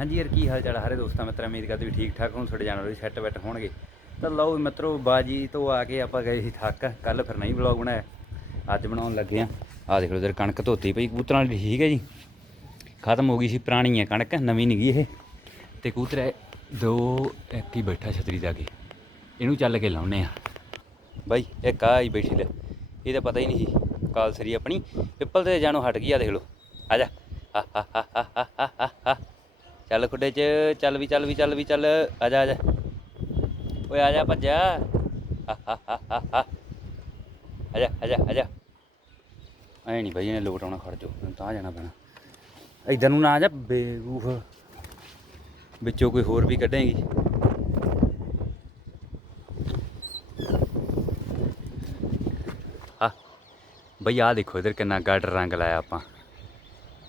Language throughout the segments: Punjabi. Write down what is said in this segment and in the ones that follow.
ਹਾਂਜੀ ਯਾਰ, ਕੀ ਹਾਲ ਚਾਲ ਹਰੇ ਦੋਸਤਾਂ, ਮਿੱਤਰਾਂ, ਉਮੀਦ ਕਰਦੇ ਠੀਕ ਠਾਕ ਹੋਣ, ਤੁਹਾਡੇ ਜਾਨਵਰ ਵੀ ਸੈੱਟ ਬੈਟ ਹੋਣਗੇ। ਤਾਂ ਲਓ ਮਿੱਤਰੋ, ਬਾਜੀ ਤੋਂ ਆ ਕੇ ਆਪਾਂ ਗਏ ਸੀ ਥੱਕ। ਕੱਲ ਫਿਰ ਨਹੀਂ ਵਲੌਗ ਬਣਾਇਆ। ਅੱਜ ਬਣਾਉਣ ਲੱਗੇ ਆ। ਆ ਦੇਖ ਲਓ, ਇਧਰ ਕਣਕ ਧੋਤੀ ਪਈ, ਕਬੂਤਰਾਂ ਦੀ ਠੀਕ ਹੈ ਜੀ। ਖਤਮ ਹੋ ਗਈ ਸੀ ਪੁਰਾਣੀ ਹੈ ਕਣਕ, ਨਵੀਂ ਨਹੀਂ ਗਈ ਇਹ। ਤੇ ਕਬੂਤਰ ਹੈ ਦੋ ਇੱਕ ਹੀ ਬੈਠਾ ਛਤਰੀ ਦਾ ਕੇ। ਇਹਨੂੰ ਚੱਲ ਕੇ ਲਾਉਨੇ ਆ। ਬਾਈ, ਇੱਕ ਆ ਹੀ ਬੈਠੀ ਲੈ। ਇਹ ਤਾਂ ਪਤਾ ਹੀ ਨਹੀਂ ਸੀ, ਕਾਲਸਰੀ ਆਪਣੀ। ਪਿੱਪਲ ਤੇ ਜਾਣੋ ਹਟ ਗਈ ਆ, ਦੇਖ ਲਓ। ਆ ਜਾ। ਚੱਲ ਖੁੱਡੇ ਚ, ਚੱਲ ਵੀ ਚੱਲ ਵੀ ਚੱਲ ਵੀ, ਚੱਲ। ਆ ਜਾ ਆ ਜਾ। ਓਏ, ਆ ਜਾ ਭੱਜਾ ਹਾ ਹਾ ਹਾ ਹਾ ਹਾ। ਆ ਜਾ ਆ ਜਾ ਆ ਜਾ। ਐ ਨਹੀਂ ਬਾਈ, ਇਹਨੇ ਲੋਟ ਆਉਣਾ, ਖੜ ਜੋ ਤਾਂ ਜਾਣਾ ਪੈਣਾ। ਇਧਰ ਨੂੰ ਨਾ ਆ ਜਾ ਬੇਗੂਫ ਵਿੱਚੋਂ ਕੋਈ ਹੋਰ ਵੀ ਕੱਢੇਗੀ। ਆ ਬਈ ਆ ਦੇਖੋ ਇਧਰ ਕਿੰਨਾ ਗਾਡਰ ਰੰਗ ਲਾਇਆ ਆਪਾਂ।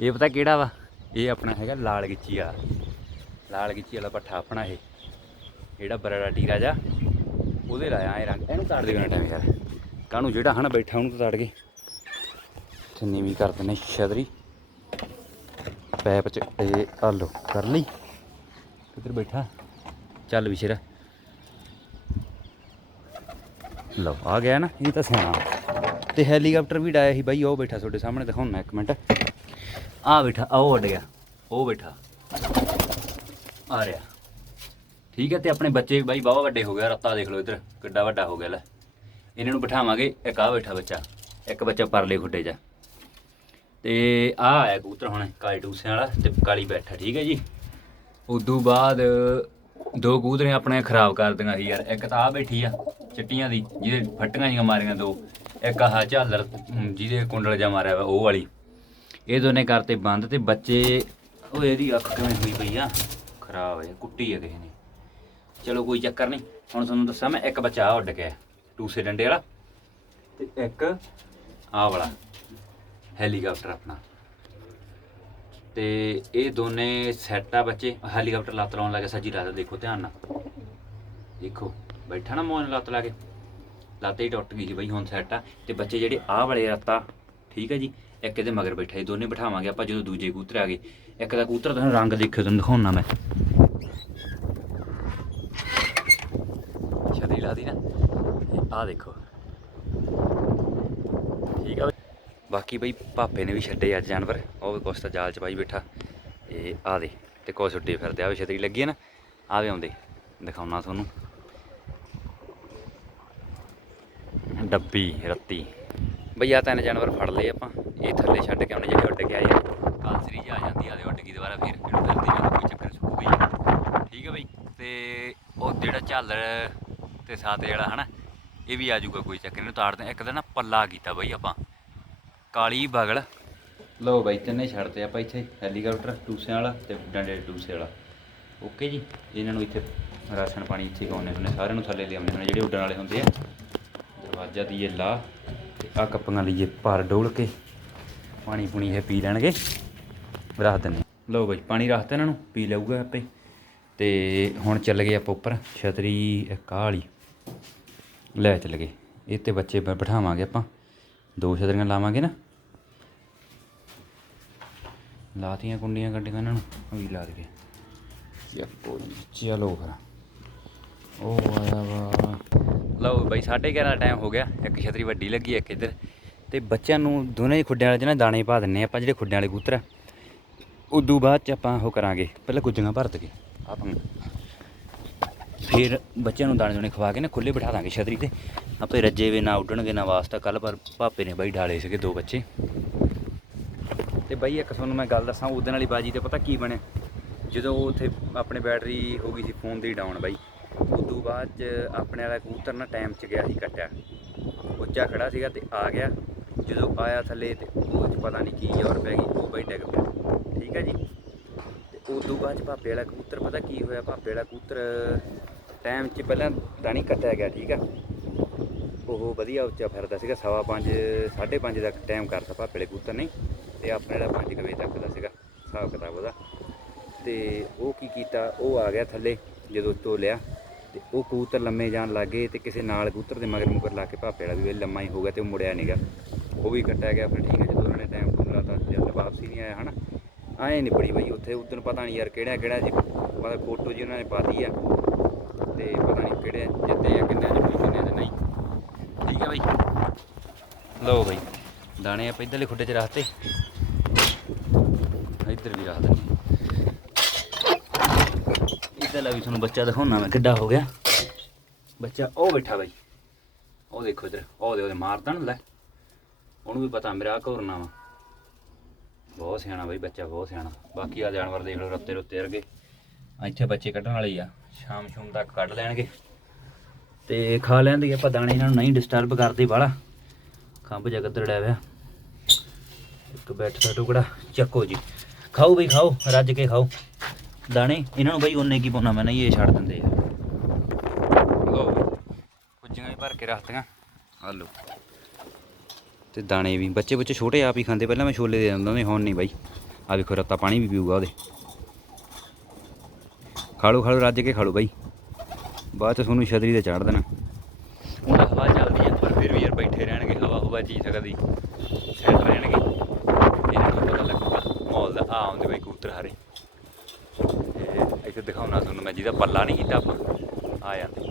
ਇਹ ਪਤਾ ਕਿਹੜਾ ਵਾ? ਇਹ ਆਪਣਾ ਹੈਗਾ ਲਾਲ ਗਿੱਚੀ ਵਾਲਾ। ਲਾਲ ਗਿੱਚੀ ਵਾਲਾ ਪੱਠਾ ਆਪਣਾ ਇਹ। ਜਿਹੜਾ ਬਰੜਾ ਟੀਰਾ ਜਾ ਉਹਦੇ ਲਾਇਆ ਇਹ ਰੰਗ। ਇਹਨੂੰ ਤਾੜ ਦੇ ਬਿਨਾ ਟਾਈਮ ਯਾਰ। ਕਾਹਨੂੰ ਜਿਹੜਾ ਹਨਾ ਬੈਠਾ, ਉਹਨੂੰ ਤਾਂ ਤਾੜ ਕੇ ਤੇ ਨੀਵੀਂ ਕਰ ਦਿੰਨੇ ਛਤਰੀ ਪੈਪ ਚ ਇਹ ਆ ਲੋ ਕਰ ਲਈ। ਕਿੱਧਰ ਬੈਠਾ? ਚੱਲ ਵਿਸ਼ੇਰਾ ਲਓ, ਆ ਗਿਆ ਨਾ, ਇਹ ਤਾਂ ਸਿਆਣਾ। ਤੇ ਹੈਲੀਕਾਪਟਰ ਵੀ ਡਾਇਆ ਸੀ ਬਾਈ, ਉਹ ਬੈਠਾ ਤੁਹਾਡੇ ਸਾਹਮਣੇ, ਦਿਖਾਉਣਾ ਇੱਕ ਮਿੰਟ। ਆ ਬੈਠਾ ਆ ਉਹ ਉੱਡ ਗਿਆ, ਉਹ ਬੈਠਾ, ਆ ਰਿਹਾ। ਠੀਕ ਹੈ ਤੇ ਆਪਣੇ ਬੱਚੇ ਬਾਈ ਬਾਵਾ ਵੱਡੇ ਹੋ ਗਏ ਰੱਤਾ ਦੇਖ ਲਓ ਇੱਧਰ, ਕਿੱਡਾ ਵੱਡਾ ਹੋ ਗਿਆ ਲੈ। ਇਹਨਾਂ ਨੂੰ ਬਿਠਾਵਾਂਗੇ, ਇੱਕ ਆ ਬੈਠਾ ਬੱਚਾ, ਇੱਕ ਬੱਚਾ ਪਰਲੇ ਖੁੱਡੇ ਜਾ ਤੇ ਆ ਆਇਆ ਕਬੂਤਰ ਹੁਣ, ਕਾਲੀ ਟੂਸਿਆਂ ਵਾਲਾ ਤੇ ਕਾਲੀ ਬੈਠਾ, ਠੀਕ ਹੈ ਜੀ। ਉਦੋਂ ਬਾਅਦ ਦੋ ਕਬੂਤਰੇ ਆਪਣੇ ਖਰਾਬ ਕਰ ਦਿੰਗਾ ਸੀ ਯਾਰ, ਇੱਕ ਤਾਂ ਆ ਬੈਠੀ ਆ, ਚਿੱਟੀਆਂ ਦੀ, ਜਿਹਦੇ ਫੱਟੀਆਂ ਜੀਆਂ ਮਾਰੀਆਂ ਦੋ, ਇੱਕ ਆਹ ਝਾਲਰ, ਜਿਹਦੇ ਕੁੰਡਲ ਜਾ ਮਾਰਿਆ ਵਾ, ਉਹ ਵਾਲੀ। ਇਹ ਦੋਨੇ ਕਰਤੇ ਬੰਦ ਤੇ ਬੱਚੇ ਉਹ ਇਹਦੀ ਅੱਖ ਕਿਵੇਂ ਹੋਈ ਪਈ ਆ? ਖਰਾਬ ਹੈ ਕੁੱਟੀ ਹੈ ਕਿਸੇ ਨੇ। ਚਲੋ ਕੋਈ ਚੱਕਰ ਨਹੀਂ, ਹੁਣ ਤੁਹਾਨੂੰ ਦੱਸਾਂ ਮੈਂ, ਇੱਕ ਬੱਚਾ ਆ ਉੱਡ ਗਿਆ, ਟੂਸੇ ਡੰਡੇ ਵਾਲਾ ਤੇ ਇੱਕ ਆ ਵਾਲਾ, ਹੈਲੀਕਾਪਟਰ ਆਪਣਾ। ਤੇ ਇਹ ਦੋਨੇ ਸੈੱਟ ਆ ਬੱਚੇ, ਹੈਲੀਕਾਪਟਰ ਲੱਤ ਲਾਉਣ ਲੱਗੇ, ਸੱਜੀ ਲੱਤ ਦੇਖੋ ਧਿਆਨ ਨਾਲ। ਦੇਖੋ, ਬੈਠਾ ਨਾ ਮੋਨ ਲੱਤ ਲਾ ਕੇ। ਲੱਤ ਹੀ ਟੁੱਟ ਗਈ ਸੀ ਬਈ, ਹੁਣ ਸੈੱਟ ਆ। ਤੇ ਬੱਚੇ ਜਿਹੜੇ ਆਹ ਵਾਲੇ ਰੱਤਾ ਠੀਕ ਹੈ ਜੀ? ਇੱਕ ਇਹਦੇ ਮਗਰ ਬੈਠਾ ਇਹ ਦੋਨੇ ਬਿਠਾਵਾਂਗੇ ਆਪਾਂ ਜਦੋਂ ਦੂਜੇ ਕਬੂਤਰ ਆ ਗਏ। ਇੱਕ ਦਾ ਕਬੂਤਰ ਤੁਹਾਨੂੰ ਰੰਗ ਦੇਖਿਓ, ਤੁਹਾਨੂੰ ਦਿਖਾਉਣਾ ਮੈਂ। ਛਤਰੀ ਲਾ ਦੀ ਨਾ। ਆਹ ਦੇਖੋ। ਠੀਕ ਆ ਬਾਕੀ ਬਈ ਪਾਪੇ ਨੇ ਵੀ ਛੱਡੇ ਅੱਜ ਜਾਨਵਰ। ਉਹ ਵੀ ਕੁਛ ਤਾਂ ਜਾਲ ਚ ਪਾਈ ਬੈਠਾ। ਇਹ ਆ ਦੇ, ਤੇ ਕੁਛ ਉੱਡੇ ਫਿਰਦੇ ਆ। ਵੀ ਛਤਰੀ ਲੱਗੀ ਹੈ ਨਾ ਆਵੇ ਆਉਂਦੇ। ਦਿਖਾਉਣਾ ਤੁਹਾਨੂੰ। ਡੱਬੀ, ਰੱਤੀ। ਬਈ ਆ ਤਿੰਨ ਜਾਨਵਰ ਫੜ ਲਏ ਆਪਾਂ। ਇਹ ਥੱਲੇ ਛੱਡ ਕੇ ਆਉਣੇ ਜਿਹੜੇ ਉੱਡ ਕੇ ਆਏ ਆ। ਕਾਂਸਰੀ ਆ ਜਾਂਦੀ ਆ ਦੇ ਉੱਡ ਗਈ, ਦੁਬਾਰਾ ਫਿਰ ਇਹਨੂੰ ਫਿਰਦੀ ਜਾਂਦੀ ਕੋਈ ਚੱਕਰ ਸੁੱਕ ਗਈ ਠੀਕ ਹੈ ਬਈ? ਤੇ ਉਹ ਜਿਹੜਾ ਝਾਲਰ ਤੇ ਸਾਤੇ ਜਿਹੜਾ ਹਨਾ, ਇਹ ਵੀ ਆ ਜਾਊਗਾ, ਕੋਈ ਚੱਕਰ ਨਹੀਂ। ਇਹਨੂੰ ਤਾੜਦੇ ਇੱਕ ਦਿਨ ਨਾ ਪੱਲਾ ਕੀਤਾ ਬਈ ਆਪਾਂ। ਕਾਲੀ ਬਗਲ। ਲਓ ਬਾਈ, ਤਿੰਨੇ ਛੱਡਦੇ ਆਪਾਂ ਇੱਥੇ, ਹੈਲੀਕਾਪਟਰ, ਟੂਸਿਆਂ ਵਾਲਾ ਤੇ ਡੰਡੇ ਟੂਸੇ ਵਾਲਾ। ਓਕੇ ਜੀ? ਇਹਨਾਂ ਨੂੰ ਇੱਥੇ ਰਾਸ਼ਨ ਪਾਣੀ ਇੱਥੇ ਪਾਉਣੇ ਹੁੰਦੇ ਸਾਰਿਆਂ ਨੂੰ ਥੱਲੇ ਲਿਆਉਂਦੇ ਹੁੰਦੇ ਜਿਹੜੇ ਉੱਡਣ ਵਾਲੇ ਹੁੰਦੇ ਆ। ਦਰਵਾਜ਼ਾ ਦੀ ਇਹ ਲਾ ਤੇ ਆ ਕੱਪੀਆਂ ਲਈਏ ਭਰ ਡੋਲ ਕੇ। ਪਾਣੀ ਪੁਣੀ ਇਹ ਪੀ ਲੈਣਗੇ। ਰੱਖ ਦਿੰਦੇ ਲਓ ਬਾਈ, ਪਾਣੀ ਰੱਖਤਾ ਇਹਨਾਂ ਨੂੰ, ਪੀ ਲਊਗਾ ਆਪੇ। ਤੇ ਹੁਣ ਚੱਲ ਗਏ ਆਪਾਂ ਉੱਪਰ, ਛਤਰੀ ਇੱਕ ਵਾਲੀ। ਲੈ ਚੱਲ ਗਏ। ਇਹ ਤੇ ਬੱਚੇ ਬਿਠਾਵਾਂਗੇ ਆਪਾਂ। ਦੋ ਛਤਰੀਆਂ ਲਾਵਾਂਗੇ ਨਾ। ਲਾਤੀਆਂ ਕੁੰਡੀਆਂ ਕੱਢੀਆਂ ਇਹਨਾਂ ਨੂੰ ਵੀ ਲਾ ਦਈਏ। ਚੱਕੋ ਚਲੋ ਫਿਰ। ਉਹ ਆਇਆ ਵਾ। ਲਓ ਬਾਈ 11:30 ਦਾ ਟਾਈਮ ਹੋ ਗਿਆ। ਇੱਕ ਛਤਰੀ ਵੱਡੀ ਲੱਗੀ ਇੱਕ ਇੱਧਰ। ਤੇ ਬੱਚਿਆਂ ਨੂੰ ਦੋਨੇ ਹੀ ਖੁੱਡਿਆਂ ਵਾਲੇ 'ਚ ਦਾਣੇ ਪਾ ਦਿੰਨੇ ਆਪਾਂ, ਜਿਹੜੇ ਖੁੱਡਿਆਂ ਵਾਲੇ ਕਬੂਤਰ ਆ। ਉਦੋਂ ਬਾਅਦ ਚ ਆਪਾਂ ਉਹ ਕਰਾਂਗੇ। ਪਹਿਲਾਂ ਗੁੱਜੀਆਂ ਭਰ ਦਗੇ ਆਪਾਂ ਫਿਰ ਬੱਚਿਆਂ ਨੂੰ ਦਾਣੇ ਦੋਣੇ ਖਵਾ ਕੇ ਨਾ ਖੁੱਲੇ ਬਿਠਾ ਦਾਂਗੇ ਛਤਰੀ ਤੇ। ਆਪੇ ਰੱਜੇ ਵੇ ਨਾ ਉੱਡਣਗੇ, ਨਾ ਵਾਸਤਾ ਕੱਲ ਪਰ ਭਾਪੇ ਨੇ ਬਾਈ ਢਾਲੇ ਸੀਗੇ ਦੋ ਬੱਚੇ। ਤੇ ਬਾਈ ਇੱਕ ਤੁਹਾਨੂੰ ਮੈਂ ਗੱਲ ਦੱਸਾਂ, ਉਹਦੇ ਵਾਲੀ ਬਾਜੀ ਤੇ ਪਤਾ ਕੀ ਬਣਿਆ? ਜਦੋਂ ਉੱਥੇ ਆਪਣੇ ਬੈਟਰੀ ਹੋ ਗਈ ਸੀ ਫੋਨ ਦੀ ਡਾਊਨ ਬਾਈ, ਉਦੋਂ ਬਾਅਦ ਚ ਆਪਣੇ ਵਾਲਾ ਕਬੂਤਰ ਨਾ ਟਾਈਮ ਚ ਗਿਆ ਸੀ ਕੱਟਿਆ। ਉੱਚਾ ਖੜਾ ਸੀਗਾ ਤੇ ਆ ਗਿਆ। ਜਦੋਂ ਆਇਆ ਥੱਲੇ ਤੇ ਉਹ ਚ ਪਤਾ ਨਹੀਂ ਕੀ ਜ਼ੋਰ ਪੈ ਗਈ, ਉਹ ਬਾਈ ਡਿੱਗ ਪਿਆ। ਠੀਕ ਹੈ ਜੀ? ਤੇ ਉਦੋਂ ਬਾਅਦ ਚ ਭਾਪੇ ਵਾਲਾ ਕਬੂਤਰ ਪਤਾ ਕੀ ਹੋਇਆ? ਭਾਪੇ ਵਾਲਾ ਕਬੂਤਰ ਟਾਈਮ 'ਚ ਪਹਿਲਾਂ ਦਾਣੀ ਕੱਟਿਆ ਗਿਆ, ਠੀਕ ਆ? ਉਹ ਵਧੀਆ ਉੱਚਾ ਫਿਰਦਾ ਸੀਗਾ, ਸਵਾ ਪੰਜ, ਸਾਢੇ ਪੰਜ ਤੱਕ ਟਾਈਮ ਕਰਤਾ ਭਾਪੇ ਵਾਲੇ ਕਬੂਤਰ ਨੇ ਤੇ ਆਪਣੇ ਵਾਲਾ 5 ਵਜੇ ਤੱਕ ਦਾ ਸੀਗਾ, ਹਿਸਾਬ ਕਿਤਾਬ ਉਹਦਾ। ਤੇ ਉਹ ਕੀ ਕੀਤਾ? ਉਹ ਆ ਗਿਆ ਥੱਲੇ, ਜਦੋਂ ਤੋਲਿਆ ਤੇ ਉਹ ਕਬੂਤਰ ਲੰਮੇ ਜਾਣ ਲੱਗੇ ਤੇ ਕਿਸੇ ਨਾਲ ਕਬੂਤਰ ਦੇ ਮਗਰ ਮੁਗਰ ਲਾ ਕੇ ਭਾਪੇ ਵਾਲਾ ਵੀ ਲੰਮਾ ਹੀ ਹੋ ਗਿਆ ਤੇ ਉਹ ਮੁੜਿਆ ਨਹੀਂਗਾ ਉਹ ਵੀ ਕੱਟਿਆ ਗਿਆ, ਫਿਰ ਠੀਕ ਹੈ, ਜਦੋਂ ਉਹਨਾਂ ਨੇ ਟਾਈਮ ਟੂਮ ਲਾਤਾ ਜਦ ਵਾਪਸੀ ਨਹੀਂ ਆਇਆ, ਹਨਾ? ਆਏ ਨਹੀਂ ਬੜੀ ਬਈ ਉੱਥੇ ਉਦੋਂ ਪਤਾ ਨਹੀਂ ਯਾਰ ਕਿਹੜਾ ਕਿਹੜਾ ਜੀ ਪਤਾ ਫੋਟੋ ਜੀ ਉਹਨਾਂ ਨੇ ਪਾਤੀ ਆ। ਤੇ ਪਤਾ ਨਹੀਂ ਕਿਹੜੇ ਜਿੱਤੇ ਆ, ਕਿੰਨੇ ਜਿੱਤੇ ਕਿੰਨੇ ਦੇ ਨਹੀਂ। ਠੀਕ ਹੈ ਬਈ। ਲਓ ਬਈ, ਦਾਣੇ ਆਪਾਂ ਇੱਧਰਲੇ ਖੁੱਡੇ 'ਚ ਰੱਖਤੇ। ਇੱਧਰ ਵੀ ਰੱਖ ਦਿੰਦੇ ਇੱਧਰ ਲਾ ਵੀ ਤੁਹਾਨੂੰ ਬੱਚਾ ਦਿਖਾਉਣਾ ਮੈਂ ਕਿੱਡਾ ਹੋ ਗਿਆ। ਬੱਚਾ ਉਹ ਬੈਠਾ ਬਈ। ਉਹ ਦੇਖੋ ਇੱਧਰ, ਉਹ ਦੇ ਉਹਦੇ ਮਾਰਦਾ ਨਾ ਲੈ। ਉਹਨੂੰ ਵੀ ਪਤਾ, ਮੇਰਾ ਘੋਰਨਾ ਵਾ। ਬਹੁਤ ਸਿਆਣਾ ਬਈ ਬੱਚਾ, ਬਹੁਤ ਸਿਆਣਾ। ਬਾਕੀ ਆ ਜਾਨਵਰ ਦੇਖ ਲਓ, ਰੱਤੇ ਰੁੱਤੇ ਵਰਗੇ। ਇੱਥੇ ਬੱਚੇ ਕੱਢਣ ਵਾਲੇ ਆ, ਸ਼ਾਮ ਸ਼ੂਮ ਤੱਕ ਕੱਢ ਲੈਣਗੇ। ਤੇ ਖਾ ਲੈਂਦੇ ਆਪਾਂ ਦਾਣੇ, ਇਹਨਾਂ ਨੂੰ ਨਹੀਂ ਡਿਸਟਰਬ ਕਰਦੇ ਬਾਹਲਾ। ਖੰਭ ਜਗਦਰ ਡਿਆ ਹੋਇਆ। ਇੱਕ ਬੈਠਾ ਟੁਕੜਾ, ਚੱਕੋ ਜੀ। ਖਾਓ ਬਈ, ਖਾਓ, ਰੱਜ ਕੇ ਖਾਓ। ਦਾਣੇ, ਇਹਨਾਂ ਨੂੰ ਬਈ ਉਹਨੇ ਕੀ ਪਾਉਣਾ, ਮੈਂ ਨਹੀਂ ਇਹ ਛੱਡ ਦਿੰਦੇ। ਆ ਲਓ, ਕੁੱਜੀਆਂ ਹੀ ਭਰ ਕੇ ਰੱਖਤੀਆਂ। ਆ ਲਓ। ਤੇ ਦਾਣੇ ਵੀ, ਬੱਚੇ ਬੱਚੇ ਛੋਟੇ ਆਪ ਹੀ ਖਾਂਦੇ, ਪਹਿਲਾਂ ਮੈਂ ਛੋਲੇ ਦੇ ਦਿੰਦਾ ਹੁੰਦੇ ਹੁਣ ਨਹੀਂ ਬਾਈ। ਆ ਵੇਖੋ ਰੱਤਾ ਪਾਣੀ ਵੀ ਪੀਊਗਾ ਉਹਦੇ। ਖਾ ਲਓ ਰੱਜ ਕੇ ਖਾ ਬਾਈ। ਬਾਅਦ ਚ ਤੁਹਾਨੂੰ ਛਤਰੀ ਤੇ ਚਾੜ ਦੇਣਾ। ਹੁਣ ਤਾਂ ਹਵਾ ਚੱਲਦੀ ਹੈ ਪਰ ਫਿਰ ਵੀ ਯਾਰ ਬੈਠੇ ਰਹਿਣਗੇ, ਹਵਾ ਹਵਾ ਜੀ ਸਕਦੀ। ਸੈੱਟ ਰਹਿਣਗੇ। ਇਹਨਾਂ ਨੂੰ ਪਤਾ ਲੱਗੂਗਾ, ਮਾਹੌਲ ਦਾ ਆ ਆਉਂਦੇ ਬਾਈ ਕੂਤਰ ਹਰੇ। ਇੱਥੇ ਦਿਖਾਉਣਾ ਤੁਹਾਨੂੰ ਮੈਂ, ਜਿਹਦਾ ਪੱਲਾ ਨਹੀਂ ਕੀਤਾ ਆਪਾਂ। ਆ ਜਾਂਦੇ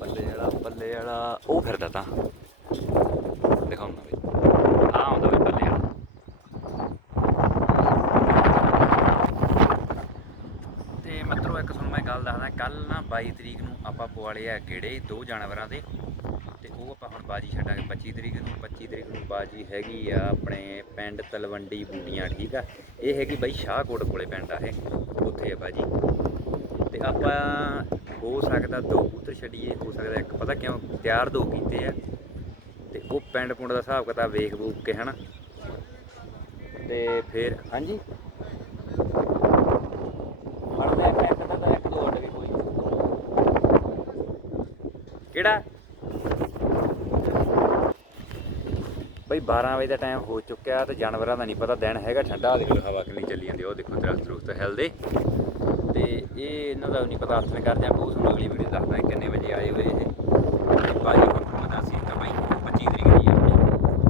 ਬੱਲੇ ਵਾਲਾ ਬੱਲੇ ਵਾਲਾ ਉਹ ਫਿਰਦਾ ਤਾਂ ਦਿਖਾਉਂਦਾ ਵੀ ਆ ਆਉਂਦਾ ਵੀ ਬੱਲੇ ਵਾਲਾ ਤੇ ਮਤਲਬ ਇੱਕ ਤੁਹਾਨੂੰ ਮੈਂ ਗੱਲ ਦੱਸਦਾ ਕੱਲ ਨਾ 22 ਤਰੀਕ ਨੂੰ ਆਪਾਂ ਪਵਾਲੇ ਆ ਗੇੜੇ, ਦੋ ਜਾਨਵਰਾਂ ਦੇ। ਤੇ ਉਹ ਆਪਾਂ ਹੁਣ ਬਾਜੀ ਛੱਡਾਂਗੇ 25 ਤਰੀਕ ਨੂੰ। 25 ਤਰੀਕ ਨੂੰ ਬਾਜੀ ਹੈਗੀ ਆ ਆਪਣੇ ਪਿੰਡ ਤਲਵੰਡੀ ਬੂਟੀਆਂ, ਠੀਕ ਆ? ਇਹ ਹੈਗੀ ਬਾਈ ਸ਼ਾਹਕੋਟ ਕੋਲੇ ਪਿੰਡ ਆ ਇਹ। ਉੱਥੇ ਆ ਬਾਜੀ। ਤੇ ਆਪਾਂ ਹੋ ਸਕਦਾ ਦੋ ਕਬੂਤਰ ਛੱਡੀਏ, ਹੋ ਸਕਦਾ ਇੱਕ ਪਤਾ ਕਿਉਂ ਤਿਆਰ ਦੋ ਕੀਤੇ ਆ। ਤੇ ਉਹ ਪਿੰਡ ਪੁੰਡ ਦਾ ਹਿਸਾਬ ਕਿਤਾਬ ਵੇਖ ਬੂਖ ਕੇ ਹਨਾ। ਤੇ ਫਿਰ, ਹਾਂਜੀ? ਫੜਦਾ ਇੱਕ ਦਾ ਤਾਂ ਇੱਕ ਦੋ ਉੱਡ ਗਏ ਕੋਈ। ਕਿਹੜਾ? ਬਈ 12 ਵਜੇ ਦਾ ਟਾਈਮ ਹੋ ਚੁੱਕਿਆ ਤੇ ਜਾਨਵਰਾਂ ਦਾ ਨਹੀਂ ਪਤਾ, ਦਿਨ ਹੈਗਾ ਠੰਡਾ। ਦੇਖ ਲਓ ਹਵਾ ਕਿੰਨੀ ਚੱਲੀ ਜਾਂਦੀ ਉਹ ਦੇਖੋ ਦਰਖਤ ਦਰੁਖਤ ਹਿਲਦੇ ਇਹ ਇਹਨਾਂ ਦਾ ਨਹੀਂ ਪਤਾ ਹੱਥ ਕਰਦੇ ਆ ਉਹ ਤੁਹਾਨੂੰ ਅਗਲੀ ਵੀਡੀਓ ਦੱਸਦਾ ਕਿੰਨੇ ਵਜੇ ਆਏ ਹੋਏ ਇਹ। ਤੇ ਬਾਜੀ ਹੁਣ ਮੈਂ ਤਾਂ ਬਾਈ 25 ਤਰੀਕ ਦੀ ਆਪਣੀ।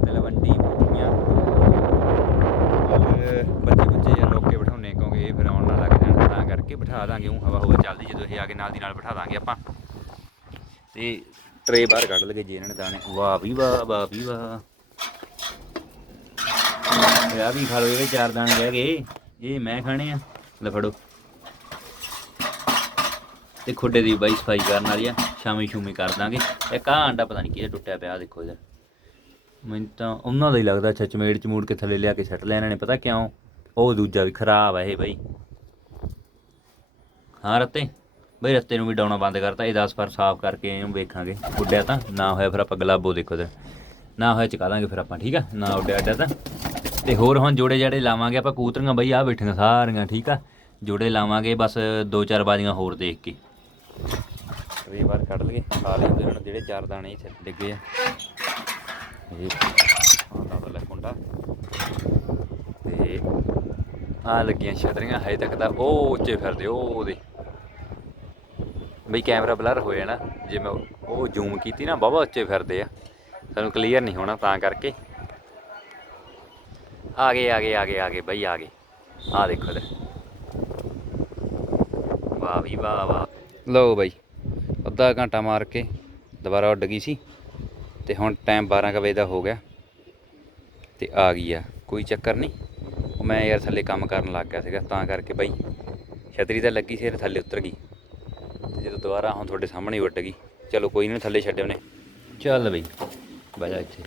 ਤਲਵੰਡੀ ਬੂਟੀਆਂ ਬੱਚੇ ਬੱਚੇ ਯਾਰ ਰੋਕ ਬਿਠਾਉਣੇ ਕਿਉਂਕਿ ਇਹ ਫਿਰ ਆਉਣ ਨਾ ਲੱਗ ਜਾਣ, ਤਾਂ ਕਰਕੇ ਬਿਠਾ ਦਾਂਗੇ ਉਹ ਹਵਾ ਹਵਾ ਚੱਲਦੀ, ਜਦੋਂ ਇਹ ਆ ਕੇ ਨਾਲ ਦੀ ਨਾਲ ਬਿਠਾ ਦਾਂਗੇ ਆਪਾਂ। ਤੇ ਟਰੇ ਬਾਹਰ ਕੱਢ ਲਗੇ ਜੀ ਇਹਨਾਂ ਨੇ ਦਾਣੇ। ਵਾਹ ਵੀ ਵਾਹ ਵਾਹ ਵੀ ਵਾਹ। ਇਹ ਆ ਵੀ ਖਾ ਲਓ ਇਹ ਚਾਰ ਦਾਣੇ ਰਹਿ ਗਏ। ਇਹ ਮੈਂ ਖਾਣੇ ਆ। ਲੈ ਫੜੋ। ਤੇ ਖੁੱਡੇ ਦੀ ਬਾਈ ਸਫ਼ਾਈ ਕਰਨ ਵਾਲੀ ਆ ਸ਼ਾਮੀ ਸ਼ੂਮੀ ਕਰ ਦਾਂਗੇ। ਇੱਕ ਆਹ ਆਂਡਾ ਪਤਾ ਨਹੀਂ ਕਿਹਦਾ ਟੁੱਟਿਆ ਪਿਆ ਦੇਖੋ ਇਧਰ ਮੈਨੂੰ ਤਾਂ ਉਹਨਾਂ ਦਾ ਹੀ ਲੱਗਦਾ ਅੱਛਾ, ਚਮੇੜ ਚਮੂੜ ਕੇ ਥੱਲੇ ਲਿਆ ਕੇ ਛੱਟ ਲਿਆ ਇਹਨਾਂ ਨੇ, ਪਤਾ ਕਿਉਂ? ਉਹ ਦੂਜਾ ਵੀ ਖਰਾਬ ਆ ਇਹ ਬਾਈ। ਹਾਂ, ਰੱਤੇ। ਬਈ, ਰੱਤੇ ਨੂੰ ਵੀ ਡਾਉਣਾ ਬੰਦ ਕਰਤਾ, ਇਹ 10 ਪਰ ਸਾਫ਼ ਕਰਕੇ ਇਹਨੂੰ ਵੇਖਾਂਗੇ। ਉੱਡਿਆ ਤਾਂ, ਨਾ ਹੋਇਆ ਫਿਰ ਆਪਾਂ ਗਲਾਬੋ ਦੇਖੋ ਤੇ। ਨਾ ਹੋਇਆ ਚਕਾ ਲਾਂਗੇ ਫਿਰ ਆਪਾਂ, ਠੀਕ ਆ? ਨਾ ਉੱਡਿਆ ਅੱਡਾ ਤਾਂ। ਤੇ ਹੋਰ ਹੁਣ ਜੋੜੇ ਜੜੇ ਲਾਵਾਂਗੇ ਆਪਾਂ ਕੂਤਰੀਆਂ, ਬਈ ਆ ਬੈਠੀਆਂ ਸਾਰੀਆਂ, ਠੀਕ ਆ? ਜੋੜੇ ਲਾਵਾਂਗੇ ਬਸ ਦੋ ਚਾਰ ਬਾਜ਼ੀਆਂ ਹੋਰ ਦੇਖ ਕੇ। ਕਈ ਵਾਰ ਕੱਢ ਲਈਏ, ਖਾ ਲੈਂਦੇ ਹੁਣ ਜਿਹੜੇ ਚਾਰ ਦਾਣੇ ਇੱਥੇ ਡਿੱਗੇ ਆ। ਇਹ ਆਉਂਦਾ ਤਾਂ ਲੈ ਕੁੰਡਾ। ਤੇ ਆ ਲੱਗੀਆਂ ਛਤਰੀਆਂ, ਹਜੇ ਤੱਕ ਤਾਂ ਉਹ ਉੱਚੇ ਫਿਰਦੇ, ਉਹ ਉਹਦੇ। ਬਈ ਕੈਮਰਾ ਬਲਰ ਹੋਇਆ ਨਾ ਜੇ ਮੈਂ ਉਹ ਜ਼ੂਮ ਕੀਤੀ ਨਾ ਬਾਬਾ ਉੱਚੇ ਫਿਰਦੇ ਆ। ਸਾਨੂੰ ਕਲੀਅਰ ਨਹੀਂ ਹੋਣਾ ਤਾਂ ਕਰਕੇ। ਆ ਗਏ ਆ ਗਏ ਆ ਗਏ ਆ ਗਏ, ਬਈ ਆ ਗਏ। ਆ ਦੇਖੋ ਇਧਰ। ਵਾਹ ਵੀ ਵਾਹ ਵਾਹ। ਲਓ ਬਾਈ, ਅੱਧਾ ਘੰਟਾ ਮਾਰ ਕੇ ਦੁਬਾਰਾ ਉੱਡ ਗਈ ਸੀ ਤੇ ਹੁਣ ਟਾਈਮ 12 ਕੁ ਵਜੇ ਦਾ ਹੋ ਗਿਆ ਤੇ ਆ ਗਈ ਆ, ਕੋਈ ਚੱਕਰ ਨਹੀਂ। ਉਹ ਮੈਂ ਯਾਰ ਥੱਲੇ ਕੰਮ ਕਰਨ ਲੱਗ ਗਿਆ ਸੀਗਾ, ਤਾਂ ਕਰਕੇ ਬਾਈ ਛਤਰੀ ਤਾਂ ਲੱਗੀ ਸੀ ਯਾਰ ਥੱਲੇ ਉਤਰ ਗਈ। ਤੇ ਜਦੋਂ ਦੁਬਾਰਾ ਹੁਣ ਤੁਹਾਡੇ ਸਾਹਮਣੇ ਉੱਡ ਗਈ। ਚਲੋ ਕੋਈ ਨਹੀਂ ਥੱਲੇ ਛੱਡਿਓ ਨੇ ਚੱਲ ਬਈ, ਬਹਿ ਇੱਥੇ।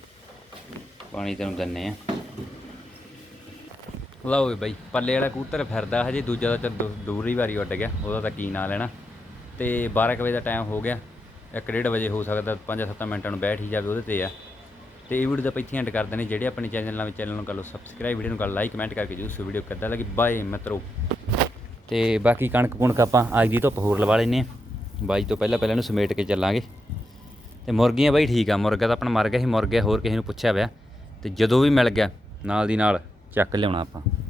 ਪਾਣੀ ਤੈਨੂੰ ਦਿੰਨੇ ਆ। ਲਓ ਵੀ ਬਾਈ, ਪੱਲੇ ਵਾਲਾ ਕੂਤਰ ਫਿਰਦਾ, ਹਜੇ ਦੂਜਾ ਤਾਂ ਚੱਲ ਦੂ- ਦੂਰੀ ਵਾਰੀ ਉੱਡ ਗਿਆ, ਉਹਦਾ ਤਾਂ ਕੀ ਨਾਂ ਲੈਣਾ। ਤੇ 12 ਕੁ ਵਜੇ ਦਾ ਟਾਈਮ ਹੋ ਗਿਆ। 1:30 ਵਜੇ ਹੋ ਸਕਦਾ 5-7 ਮਿੰਟਾਂ ਨੂੰ ਬੈਠ ਹੀ ਜਾਵੇ ਉਹਦੇ ਤੇ ਆ। ਤੇ ਇਹ ਵੀਡੀਓ ਦਾ ਆਪਾਂ ਇੱਥੇ ਐਂਡ ਕਰਦੇ ਨੇ ਜਿਹੜੇ ਆਪਣੇ ਚੈਨਲ ਨਾਲ ਚੈਨਲ ਨੂੰ ਕਰ ਲਓ ਸਬਸਕ੍ਰਾਈਬ ਵੀਡੀਓ ਨੂੰ ਕਰ ਲਾਈਕ ਕਮੈਂਟ ਕਰਕੇ ਜਰੂਰ ਵੀਡੀਓ ਕਿੱਦਾਂ ਲੱਗੀ। ਬਾਏ ਮਿੱਤਰੋ। ਤੇ ਬਾਕੀ ਕਣਕ ਕੁਣਕ ਆਪਾਂ ਅੱਜ ਦੀ ਧੁੱਪ ਹੋਰ ਲਵਾ ਲੈਨੇ ਆ ਬਾਈ ਤੋਂ ਪਹਿਲਾਂ ਪਹਿਲਾਂ ਇਹਨੂੰ ਸਮੇਟ ਕੇ ਚੱਲਾਂਗੇ। ਤੇ ਮੁਰਗੀਆਂ ਬਾਈ ਠੀਕ ਆ। ਮੁਰਗਾ ਤਾਂ ਆਪਣਾ ਮਰ ਗਿਆ ਸੀ, ਮੁਰਗਾ ਹੋਰ ਕਿਸੇ ਨੂੰ ਪੁੱਛਿਆ ਪਿਆ। ਤੇ ਜਦੋਂ ਵੀ ਮਿਲ ਗਿਆ, ਨਾਲ ਦੀ ਨਾਲ ਚੱਕ ਲਿਆਉਣਾ ਆਪਾਂ।